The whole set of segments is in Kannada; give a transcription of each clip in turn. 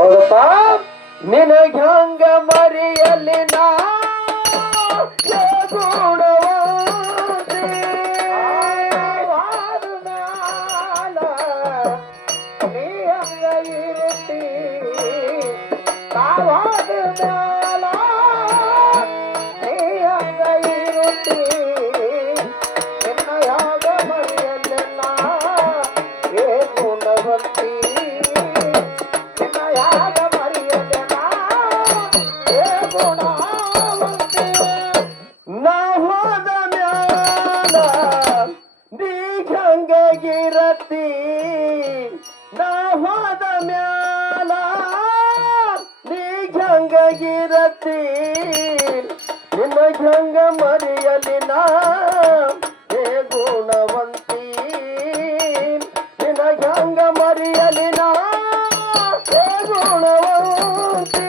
ಹೌದಪ್ಪ ನಿನಗೆ ಹಂಗ ಮರಿಯಲ್ಲಿ ನಾ ಗಿರತಿ ನಾವಾದ ಮ್ಯಾಲ ನೀಗಂಗ ಗಿರತಿ ನಿನಗಂಗ ಮರೆಯಲಿ ನಾ ಹೇ ಗುಣವಂತಿ ನಿನಗಂಗ ಮರೆಯಲಿ ನಾ ಹೇ ಗುಣವಂತಿ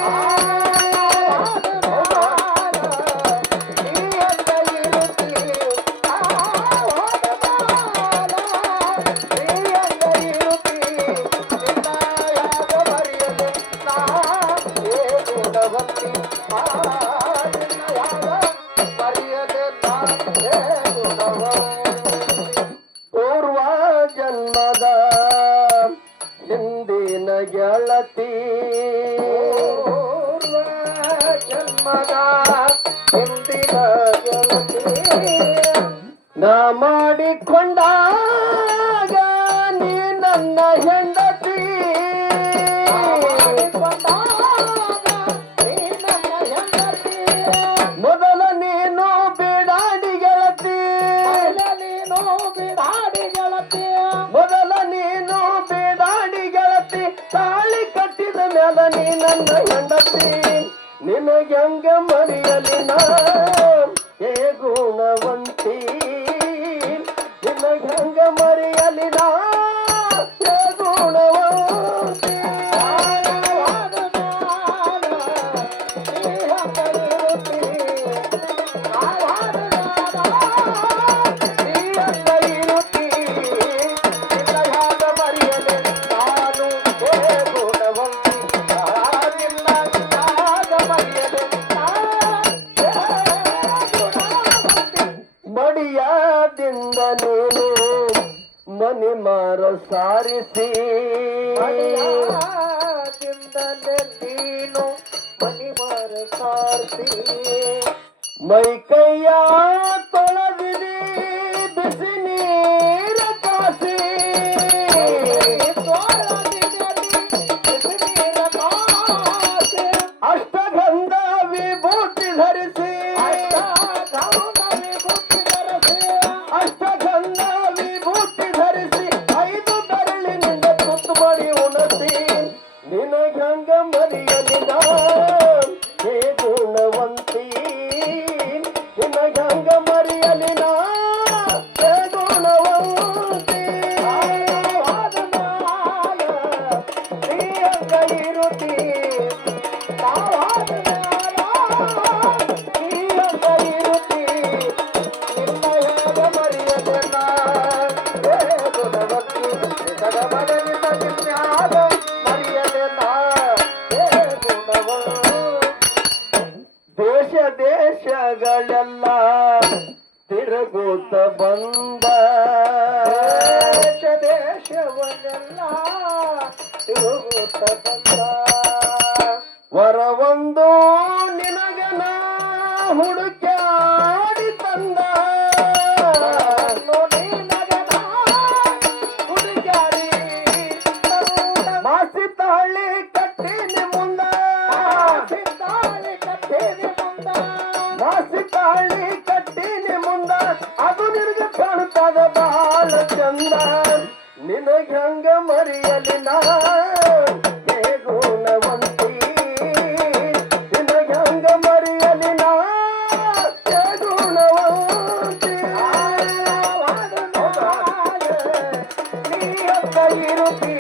ಪೂರ್ವ ಜನ್ಮದ ಹಿಂದಿನ ಗೆಳತಿ ಜನ್ಮದ ಹಿಂದಿನ ಗೆಳತಿ ನಾ ಮಾಡಿಕೊಂಡಾಗ ನೀ ನನ್ನ ಹೆಂಡತಿ ಮೊದಲ ನೀನು ಬಿಡಾಡಿ ಗೆಳತಿ ಮೊದಲ ನೀನು ಬಿಡಾಡಿ ಗೆಳತಿ ತಾಳಿ ಕಟ್ಟಿದ ಮೇಲ ನೀ ನನ್ನ ಹೆಂಡತಿ ನಿನಗೆ ಹಂಗ ಮರೆಯಲಿ ನಾ ಹೇ ಗುಣವಂತಿ ನಿನಗೆ ಹಂಗ ಮರೆಯಲಿ ನಾ ಹೇ ಗುಣವಂತಿ ಮಡಿಯಾದಿಂದ ನೀನು ಮನಿ ಮಾರ ಸಾರಿಸಿ ಮಡಿಯಾದಿಂದಲೇ ನೀನು ಮನಿ ಮಾರ ಸಾರಿಸಿ ಮೈ ಕೈಯ ತೊಳೆದಿರಿ ಬಿಸಿ ನೀರ ಕಾಸಿ ಅಷ್ಟಗಂಧ ವಿಭೂತಿ ಧರಿಸಿ ಅಷ್ಟಗಂಧ ವಿಭೂತಿ ಧರಿಸಿ 5 ಬೆರಳಿನಿಂದ ತುತ್ತು ಮಾಡಿ ಉಣಸಿ ನಿನಗೆ ಹಂಗ ಮರೆಯಲಿ ನಾ ಹೇ ಗುಣವಂತಿ ನಿನಗೆ ಹಂಗ ಮರೆಯಲಿ ನಾ ಹೇ ಗುಣವಂತಿ ನೀ ಹಂಗ ಇರುತ್ತಿ ದೇಶ ದೇಶಗಳೆಲ್ಲ ತಿರುಗುತ್ತ ಬಂದ ದೇಶ ದೇಶವನ್ನೆಲ್ಲ ತಿರುಗುತ್ತ ಬಂದ ವರವೊಂದು ನಿನಗನ ಹುಡುಕ್ಯಾಡಿ ತಂದ ಮಾಸಿ ತಾಳಿ ಕಟ್ಟಿನಿ ಮುಂದ ಮಾಸಿ ತಾಳಿ ಕಟ್ಟಿನಿ ಮುಂದ ಅದು ನಿನಗೆ ಕಾಣುತ್ತದ ಬಾಳ ಚಂದ ನಿನಗೆ ಹಂಗ ಮರೆಯಲಿ ನಾ ಹೇ ಗುಣವಂತಿ ನಿನಗೆ ಹಂಗ ಮರೆಯಲಿ ನಾ ಹೇ ಗುಣವಂತಿ ನೀ ಹಂಗ ಇರುತ್ತಿ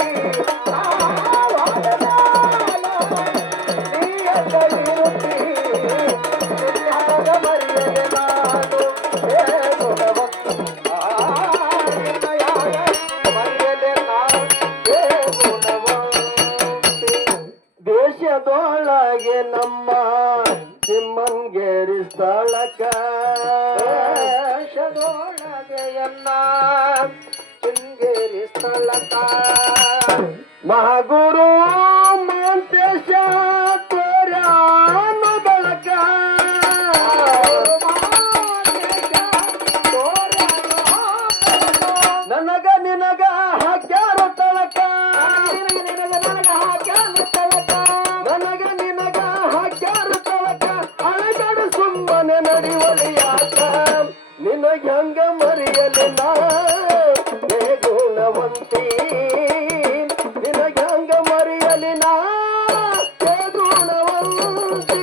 ದೇಶದೊಳಗೆ ನಮ್ಮ ಸಿಮ್ಮನ್ಗೇರಿ ಸ್ಥಳಕ್ಕ ದೇಶದೊಳಗೆ ಎನ್ನ ಶೃಂಗೇರಿ ಸ್ಥಳಕ ಮಹಾಗುರು ಮಾಂತೇಶ ತೋರ್ಯಾನು ಬೆಳಕ ನನಗ ನಿನಗ ಹಾಕ್ಯಾರು ತಳಕ ನನಗ ನಿನಗ ಹಾಕ್ಯಾರು ತಳಕ ಅಳಗಡು ಸುಮ್ಮನೆ ನಡಿವಳಿಯಾಕ ನಿನಗ ಹಂಗ ಮರೆಯಲಿ ನಾ ಹೇ ಗುಣವಂತಿ ನಿನಗ ಹಂಗ ಮರೆಯಲಿ ನಾ ಹೇ ಗುಣವಂತಿ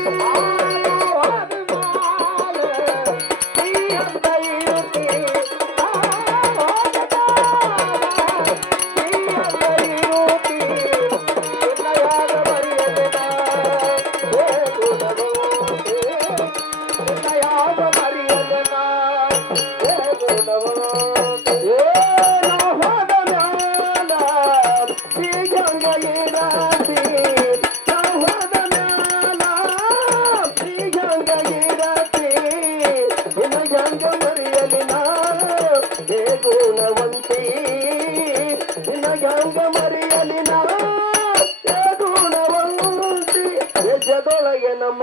ಗುಣವಂತಿ ನಿನಗಂಗ ಮರೆಯಲಿ ನಾ ಗುಣವಂತಿ ದೇಶದೊಳಗೆ ನಮ್ಮ